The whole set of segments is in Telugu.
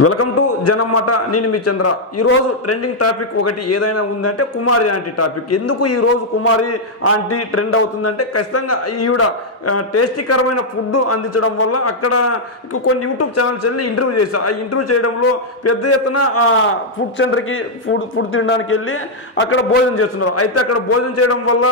Welcome to జనమాట. నేను మీ చంద్ర. ఈరోజు ట్రెండింగ్ టాపిక్ ఒకటి ఏదైనా ఉందంటే కుమారి ఆంటీ టాపిక్. ఎందుకు ఈరోజు కుమారి ఆంటీ ట్రెండ్ అవుతుందంటే ఖచ్చితంగా ఈవిడ టేస్టీకరమైన ఫుడ్ అందించడం వల్ల అక్కడ కొన్ని యూట్యూబ్ ఛానల్స్ వెళ్ళి ఇంటర్వ్యూ చేశారు. ఆ ఇంటర్వ్యూ చేయడంలో పెద్ద ఎత్తున ఫుడ్ సెంటర్కి ఫుడ్ తినడానికి వెళ్ళి అక్కడ భోజనం చేస్తున్నారు. అయితే అక్కడ భోజనం చేయడం వల్ల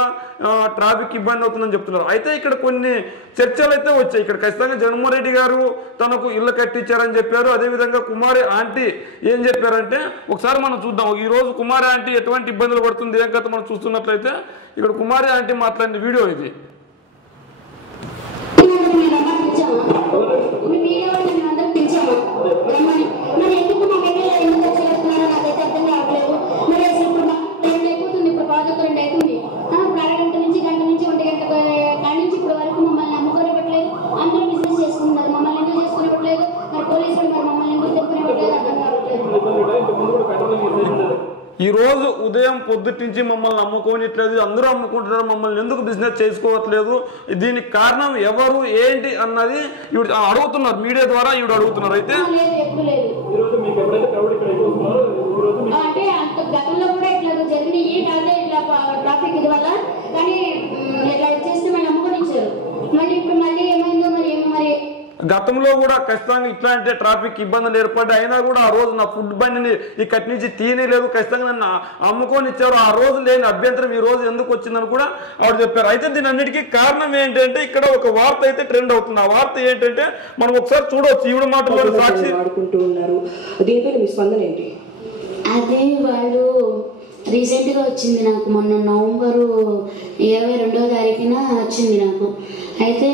ట్రాఫిక్ ఇబ్బంది అవుతుందని చెప్తున్నారు. అయితే ఇక్కడ కొన్ని చర్చలు అయితే వచ్చాయి. ఇక్కడ ఖచ్చితంగా జగన్మోహన్ రెడ్డి గారు తనకు ఇల్లు కట్టించారని చెప్పారు. అదేవిధంగా కుమారి ఆంటీ ఏం చెప్పారంటే ఒకసారి మనం చూద్దాం. ఈరోజు కుమారి ఆంటీ ఎటువంటి ఇబ్బందులు పడుతుంది ఏం కథ మనం చూస్తున్నట్లయితే ఇక్కడ కుమారి ఆంటీ మాట్లాడిన వీడియో ఇది. ఈ రోజు ఉదయం పొద్దుటి నుంచి మమ్మల్ని అమ్ముకోనిట్లేదు, అందరూ అమ్ముకుంటున్నారు, మమ్మల్ని ఎందుకు బిజినెస్ చేసుకోవట్లేదు, దీనికి కారణం ఎవరు ఏంటి అన్నది ఈవిడ అడుగుతున్నారు. మీడియా ద్వారా ఈవిడ అడుగుతున్నారు. అయితే గతంలో కూడా ఖచ్చితంగా ఇట్లాంటి ట్రాఫిక్ ఇబ్బందులు ఏర్పడ్డాయి. అయినా కూడా ఆ రోజు నా ఫుడ్ బండిని ఇక్కడి నుంచి తీయలేదు, ఖచ్చితంగా నన్ను అమ్ముకొని ఇచ్చారు. ఆ రోజు లేని అభ్యంతరం ఈ రోజు ఎందుకు వచ్చిందని కూడా ఆవిడ చెప్పారు. అయితే దీని అన్నిటికీ కారణం ఏంటంటే ఇక్కడ ఒక వార్త అయితే ట్రెండ్ అవుతుంది. ఆ వార్త ఏంటంటే మనం ఒకసారి చూడవచ్చు. ఈవిడ మాటలు సాక్షి అదే వాళ్ళు రీసెంట్గా వచ్చింది నాకు, మొన్న నవంబరు 22వ తారీఖున వచ్చింది నాకు. అయితే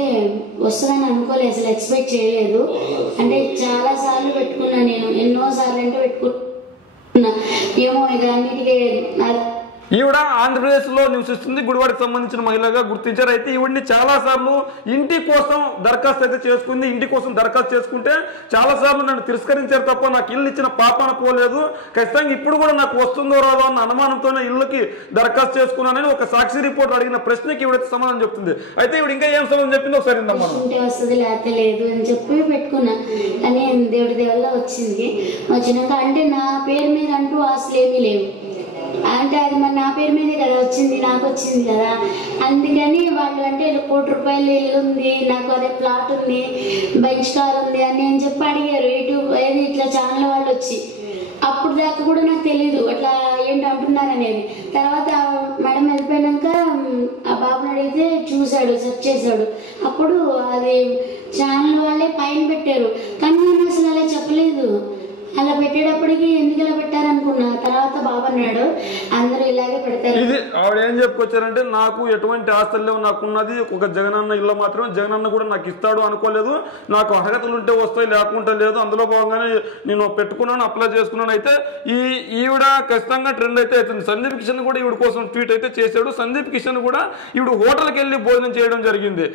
వస్తుందని అనుకోలేదు, అసలు ఎక్స్పెక్ట్ చేయలేదు. అంటే చాలాసార్లు పెట్టుకున్నా, నేను ఎన్నోసార్లు అంటే పెట్టుకున్నా. ఏమో ఇక అన్నిటికీ ఈవిడ ఆంధ్రప్రదేశ్ లో నివసిస్తుంది, గుడివాడకి సంబంధించిన మహిళగా గుర్తించారు. అయితే ఈవిడిని చాలా సార్లు ఇంటి కోసం దరఖాస్తు అయితే చేసుకుంది. ఇంటి కోసం దరఖాస్తు చేసుకుంటే చాలా సార్లు నన్ను తిరస్కరించారు తప్ప నాకు ఇల్లు ఇచ్చిన పాపాన పోలేదు. ఖచ్చితంగా ఇప్పుడు కూడా నాకు వస్తుందో రాదో అన్న అనుమానంతోనే ఇల్లుకి దరఖాస్తు చేసుకున్నానని ఒక సాక్షి రిపోర్ట్ అడిగిన ప్రశ్నకి ఈవిడైతే సమాధానం చెప్తుంది. అయితే ఈవిడ ఇంకా ఏం సమాధానం చెప్పిందో ఒకసారి వస్తుంది లేకపోతే లేదు అని చెప్పి పెట్టుకున్నా. కానీ దేవుడి దేవుళ్ళ వచ్చింది. వచ్చినాక అంటే నా పేరు మీద అంటూ ఆస్తులు ఏమీ లేవు. అంటే అది మరి నా పేరు మీదే కదా వచ్చింది, నాకు వచ్చింది కదా. అందుకని వాళ్ళు అంటే 1 కోటి రూపాయలు ఇల్లు ఉంది, నాకు అదే ప్లాట్ ఉంది, బెంచ్ కార్ ఉంది అని నేను చెప్పి అడిగారు యూట్యూబ్ ఏది ఇట్లా ఛానల్ వాళ్ళు వచ్చి. అప్పుడు దాకా కూడా నాకు తెలీదు అట్లా ఏంటి అంటున్నారు అనేది. తర్వాత మేడం వెళ్ళిపోయాక ఆ బాబుని అడిగితే చూశాడు, సెర్చ్ చేశాడు. అప్పుడు అది ఛానల్ వాళ్ళే పైన పెట్టారు. కానీ నేను అసలు అలా చెప్పలేదు. అలా పెట్టేటప్పటికి ఎందుకు ఇలా పెట్టారనుకున్నా. తర్వాత బాబు అన్నాడు అందరూ ఇలాగే పెడతారు. ఇది ఆవిడ ఏం చెప్పుకొచ్చారంటే నాకు ఎటువంటి ఆస్తులు లేవు, నాకున్నది ఒక జగనన్న ఇల్లు మాత్రమే, జగనన్న కూడా నాకు ఇస్తాడు అనుకోలేదు, నాకు అర్హతలు ఉంటే వస్తాయి లేకుంటే లేదు, అందులో భాగంగానే నేను పెట్టుకున్నాను, అప్లై చేసుకున్నాను. అయితే ఈవిడ ఖచ్చితంగా ట్రెండ్ అయితే అవుతుంది. సందీప్ కిషన్ కూడా ఈవిడ కోసం ట్వీట్ అయితే చేశాడు. సందీప్ కిషన్ కూడా ఈవిడ హోటల్కి వెళ్ళి భోజనం చేయడం జరిగింది.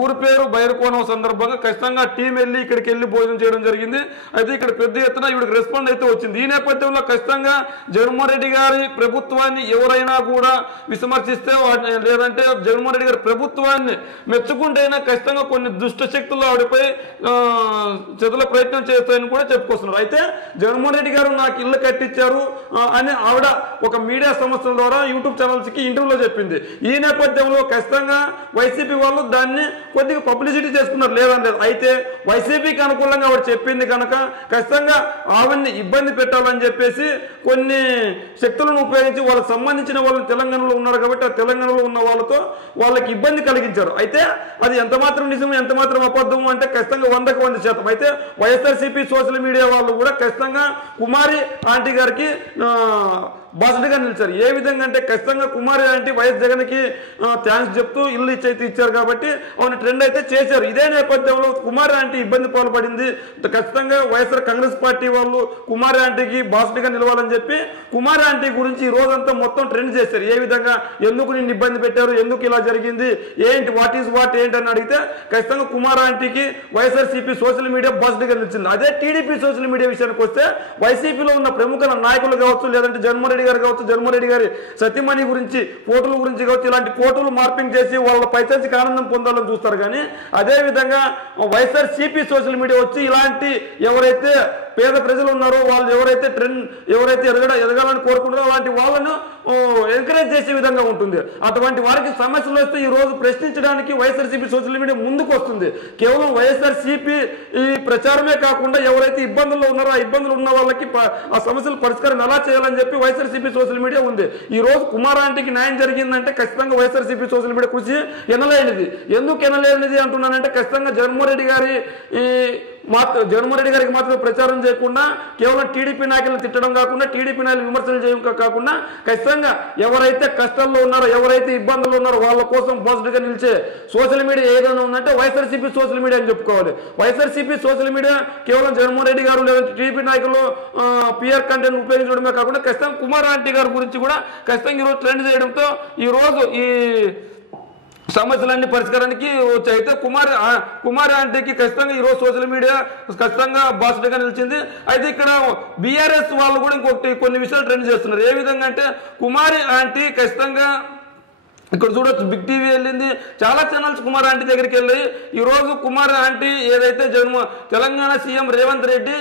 ఊరి పేరు బైరకోణం సందర్భంగా ఖచ్చితంగా టీం వెళ్ళి ఇక్కడికి వెళ్ళి భోజనం చేయడం జరిగింది. అయితే ఇక్కడ పెద్ద ఎత్తున ఈవిడికి రెస్పాండ్ అయితే వచ్చింది. ఈ నేపథ్యంలో ఖచ్చితంగా జగన్మోహన్ రెడ్డి గారి ప్రభుత్వాన్ని ఎవరైనా కూడా విమర్శిస్తే లేదంటే జగన్మోహన్ రెడ్డి గారి ప్రభుత్వాన్ని మెచ్చుకుంటేనే ఖచ్చితంగా కొన్ని దుష్ట శక్తులు ఆవిడపై చెదుల ప్రయత్నం చేస్తాయని కూడా చెప్పుకొస్తున్నారు. అయితే జగన్మోహన్ రెడ్డి గారు నాకు ఇల్లు కట్టించారు అని ఆవిడ ఒక మీడియా సంస్థల ద్వారా యూట్యూబ్ ఛానల్స్కి ఇంటర్వ్యూలో చెప్పింది. ఈ నేపథ్యంలో ఖచ్చితంగా వైసీపీ వాళ్ళు దాన్ని కొద్దిగా పబ్లిసిటీ చేసుకున్నారు, లేదని లేదు. అయితే వైసీపీకి అనుకూలంగా ఆవిడ చెప్పింది కనుక ఖచ్చితంగా ఆవిడ్ని ఇబ్బంది పెట్టాలని చెప్పేసి కొన్ని శక్తులను ఉపయోగించి వాళ్ళకి సంబంధించిన వాళ్ళని తెలంగాణలో ఉన్నారు కాబట్టి ఆ తెలంగాణలో ఉన్న వాళ్ళకి ఇబ్బంది కలిగించారు. అయితే అది ఎంత మాత్రం నిజం ఎంత మాత్రం అబద్ధం అంటే ఖచ్చితంగా 100కి 100%. అయితే వైఎస్ఆర్సీపీ సోషల్ మీడియా వాళ్ళు కూడా ఖచ్చితంగా కుమారి ఆంటీ గారికి బాధ్యతగా నిలిచారు. ఏ విధంగా అంటే ఖచ్చితంగా కుమారి ఆంటీ వైఎస్ జగన్కి థ్యాంక్స్ చెప్తూ ఇల్లు ఇచ్చారు కాబట్టి అవును ట్రెండ్ అయితే చేశారు. ఇదే నేపథ్యంలో కుమారి ఆంటీ ఇబ్బంది పాల్పడింది. ఖచ్చితంగా వైఎస్ఆర్ కాంగ్రెస్ పార్టీ వాళ్ళు కుమారి ఆంటీకి బాధ్యతగా నిలవాలని చెప్పి కుమారి ఆంటీ గురించి ఈ రోజంతా మొత్తం ట్రెండ్ చేశారు. ఏ విధంగా ఎందుకు నిన్ను ఇబ్బంది పెట్టారు, ఎందుకు ఇలా జరిగింది, ఏంటి వాట్ ఈస్ వాట్ ఏంటి అని అడిగితే ఖచ్చితంగా కుమారి ఆంటీకి వైఎస్ఆర్సీపీ సోషల్ మీడియా బాధ్యతగా నిలిచింది. అదే టీడీపీ సోషల్ మీడియా విషయానికి వస్తే వైసీపీలో ఉన్న ప్రముఖ నాయకులు కావచ్చు లేదంటే జగన్మోహన్ రెడ్డి రెడ్డి గారు కావచ్చు, జగన్మోహన్ రెడ్డి గారి సతీమణి గురించి ఫోటోల గురించి కావచ్చు, ఇలాంటి ఫోటోలు మార్పింగ్ చేసి వాళ్ళ పైచాచిక ఆనందం పొందాలని చూస్తారు. కానీ అదేవిధంగా వైఎస్ఆర్సీపీ సోషల్ మీడియా వచ్చి ఇలాంటి ఎవరైతే పేద ప్రజలు ఉన్నారో, వాళ్ళు ఎవరైతే ఎదగాలని కోరుకుంటారో అలాంటి వాళ్ళను ఎంకరేజ్ చేసే విధంగా ఉంటుంది. అటువంటి వారికి సమస్యలు వస్తే ఈ రోజు ప్రశ్నించడానికి వైఎస్ఆర్సీపీ సోషల్ మీడియా ముందుకు వస్తుంది. కేవలం వైఎస్ఆర్సీపీ ఈ ప్రచారమే కాకుండా ఎవరైతే ఇబ్బందుల్లో ఉన్నారో ఆ ఇబ్బందులు ఉన్న వాళ్ళకి ఆ సమస్యల పరిష్కారం ఎలా చేయాలని చెప్పి వైఎస్ఆర్సీపీ సోషల్ మీడియా ఉంది. ఈ రోజు కుమార్ ఆంటీకి న్యాయం జరిగిందంటే ఖచ్చితంగా వైఎస్ఆర్సీపీ సోషల్ మీడియా కృషి ఎనలేనిది. ఎందుకు ఎనలేనిది అంటున్నానంటే ఖచ్చితంగా జగన్మోహన్ రెడ్డి గారికి మాత్రమే ప్రచారం చేయకుండా కేవలం టీడీపీ నాయకులను తిట్టడం కాకుండా, టీడీపీ నాయకులు విమర్శలు చేయడం కాకుండా ఖచ్చితంగా ఎవరైతే కష్టాల్లో ఉన్నారో, ఎవరైతే ఇబ్బందులు ఉన్నారో వాళ్ళ కోసం పాజిటివ్గా నిలిచే సోషల్ మీడియా ఏదైనా ఉందంటే వైఎస్ఆర్సీపీ సోషల్ మీడియా అని చెప్పుకోవాలి. వైఎస్ఆర్సీపీ సోషల్ మీడియా కేవలం జగన్మోహన్ రెడ్డి గారు లేదంటే టీడీపీ నాయకులు పిఆర్ కంటెంట్ ఉపయోగించడమే కాకుండా ఖచ్చితంగా కుమార్ ఆంటీ గారి గురించి కూడా ఖచ్చితంగా ఈరోజు ట్రెండ్ చేయడంతో ఈరోజు ఈ సమస్యలన్నీ పరిష్కారానికి వచ్చాయి. అయితే కుమార్ ఆంటీకి ఖచ్చితంగా ఈరోజు సోషల్ మీడియా ఖచ్చితంగా బాస్గా నిలిచింది. అయితే ఇక్కడ బీఆర్ఎస్ వాళ్ళు కూడా కొన్ని విషయాలు ట్రెండ్ చేస్తున్నారు. ఏ విధంగా అంటే కుమారి ఆంటీ ఖచ్చితంగా ఇక్కడ చూడొచ్చు, బిగ్ టీవీ వెళ్ళింది, చాలా ఛానల్స్ కుమార్ ఆంటీ దగ్గరికి వెళ్ళి ఈరోజు కుమార్ ఆంటీ ఏదైతే Telangana CM Revanth Reddy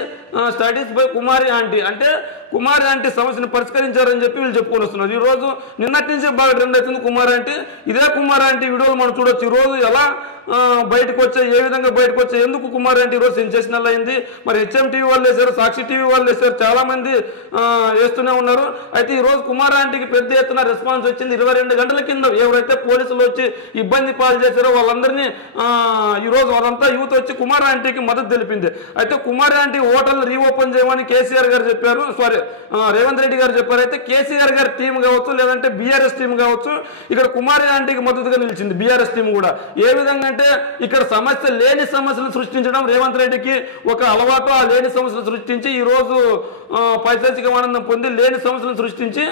studies by Kumari aunty అంటే కుమారి ఆంటీ సమస్యను పరిష్కరించారని చెప్పి వీళ్ళు చెప్పుకొని వస్తున్నారు. ఈరోజు నిన్నటి నుంచి బాగా ట్రెండ్ అవుతుంది కుమార్ ఆంటీ. ఇదే కుమార్ ఆంటీ వీడియోలు మనం చూడొచ్చు. ఈరోజు ఎలా బయటకు వచ్చాయి, ఏ విధంగా బయటకు వచ్చాయి, ఎందుకు కుమార్ ఆంటీ ఈరోజు సెన్సేషనల్ అయింది, మరి హెచ్ఎం టీవీ వాళ్ళు వేశారు, సాక్షి టీవీ వాళ్ళు వేశారు, చాలా మంది వేస్తూనే ఉన్నారు. అయితే ఈరోజు కుమార్ ఆంటీకి పెద్ద ఎత్తున రెస్పాన్స్ వచ్చింది. 22 గంటల కింద ఎవరైతే పోలీసులు వచ్చి ఇబ్బంది పాలు చేశారో వాళ్ళందరినీ ఈరోజు వాళ్ళంతా యూత్ వచ్చి కుమార్ ఆంటీకి మద్దతు తెలిపింది. అయితే కుమార్ ఆంటీ హోటల్ రీఓపెన్ చేయమని కేసీఆర్ గారు చెప్పారు, రేవంత్ రెడ్డి గారు చెప్పారు. అయితే కేసీఆర్ గారి టీం కావచ్చు, లేదంటే బీఆర్ఎస్ టీం కావచ్చు, ఇక్కడ కుమారి ఆంటీకి మద్దతుగా నిలిచింది బీఆర్ఎస్ టీం కూడా. ఏ విధంగా అంటే ఇక్కడ లేని సమస్యలను సృష్టించడం రేవంత్ రెడ్డికి ఒక అలవాటు. ఆ లేని సమస్యలు సృష్టించి ఈరోజు పైశాచిక ఆనందం పొంది లేని సమస్యలను సృష్టించి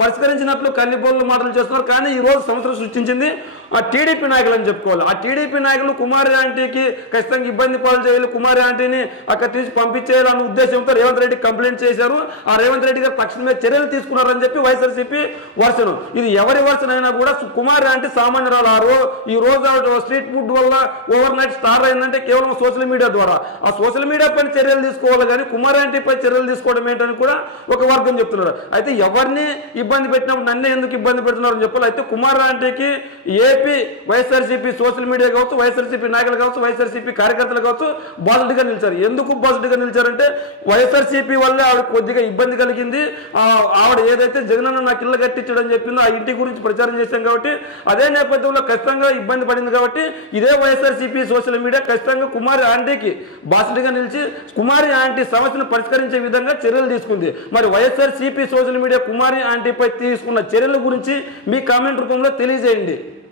పరిష్కరించినట్లు కన్నిబోళ్ళు మాటలు చేస్తున్నారు. కానీ ఈరోజు సమస్యలు సృష్టించింది ఆ టీడీపీ నాయకులు అని చెప్పుకోవాలి. ఆ టీడీపీ నాయకులు కుమారి ఆంటీకి ఖచ్చితంగా ఇబ్బంది పాలు చేయాలి, కుమారి ఆంటీని అక్కడ తీసి పంపించేయాలన్న ఉద్దేశంతో రేవంత్ రెడ్డి కంప్లైంట్ చేశారు. ఆ రేవంత్ రెడ్డి గారు తక్షణమే చర్యలు తీసుకున్నారని చెప్పి వైఎస్ఆర్సీపీ వర్షన్. ఇది ఎవరి వర్షన్ అయినా కూడా కుమారి ఆంటీ సామాన్యురాలు. ఈ రోజు స్ట్రీట్ ఫుడ్ వల్ల ఓవర్ నైట్ స్టార్ అయిందంటే కేవలం సోషల్ మీడియా ద్వారా. ఆ సోషల్ మీడియా పైన చర్యలు తీసుకోవాలి కానీ కుమారి ఆంటీపై చర్యలు తీసుకోవడం ఏంటని కూడా ఒక వర్గం చెప్తున్నారు. అయితే ఎవరిని ఇబ్బంది పెట్టినప్పుడు నన్నే ఎందుకు ఇబ్బంది పెడుతున్నారని చెప్పాలి. అయితే కుమార్ ఆంటీకి ఏపీ వైఎస్ఆర్సీపీ సోషల్ మీడియా కావచ్చు, వైఎస్ఆర్సీపీ నాయకులు కావచ్చు, వైఎస్ఆర్సీపీ కార్యకర్తలు కావచ్చు బాధితుడిగా నిలిచారు. ఎందుకు బాధితుడిగా నిలిచారంటే వైఎస్ఆర్సీపీ వల్లే ఆవిడ కొద్దిగా ఇబ్బంది కలిగింది. ఆవిడ ఏదైతే జగనన్న నాకు ఇల్లు కట్టించడని చెప్పిందో ఆ ఇంటి గురించి ప్రచారం చేశాం కాబట్టి అదే నేపథ్యంలో ఖచ్చితంగా ఇబ్బంది పడింది. కాబట్టి ఇదే వైఎస్ఆర్సీపీ సోషల్ మీడియా ఖచ్చితంగా కుమారి ఆంటీకి బాధితుడిగా నిలిచి కుమారి ఆంటీ సమస్యను పరిష్కరించే విధంగా చర్యలు తీసుకుంది. మరి వైఎస్ఆర్సీపీ సోషల్ మీడియా కుమారి ఆంటీపై తీసుకున్న చర్యల గురించి మీ కామెంట్ రూపంలో తెలియజేయండి.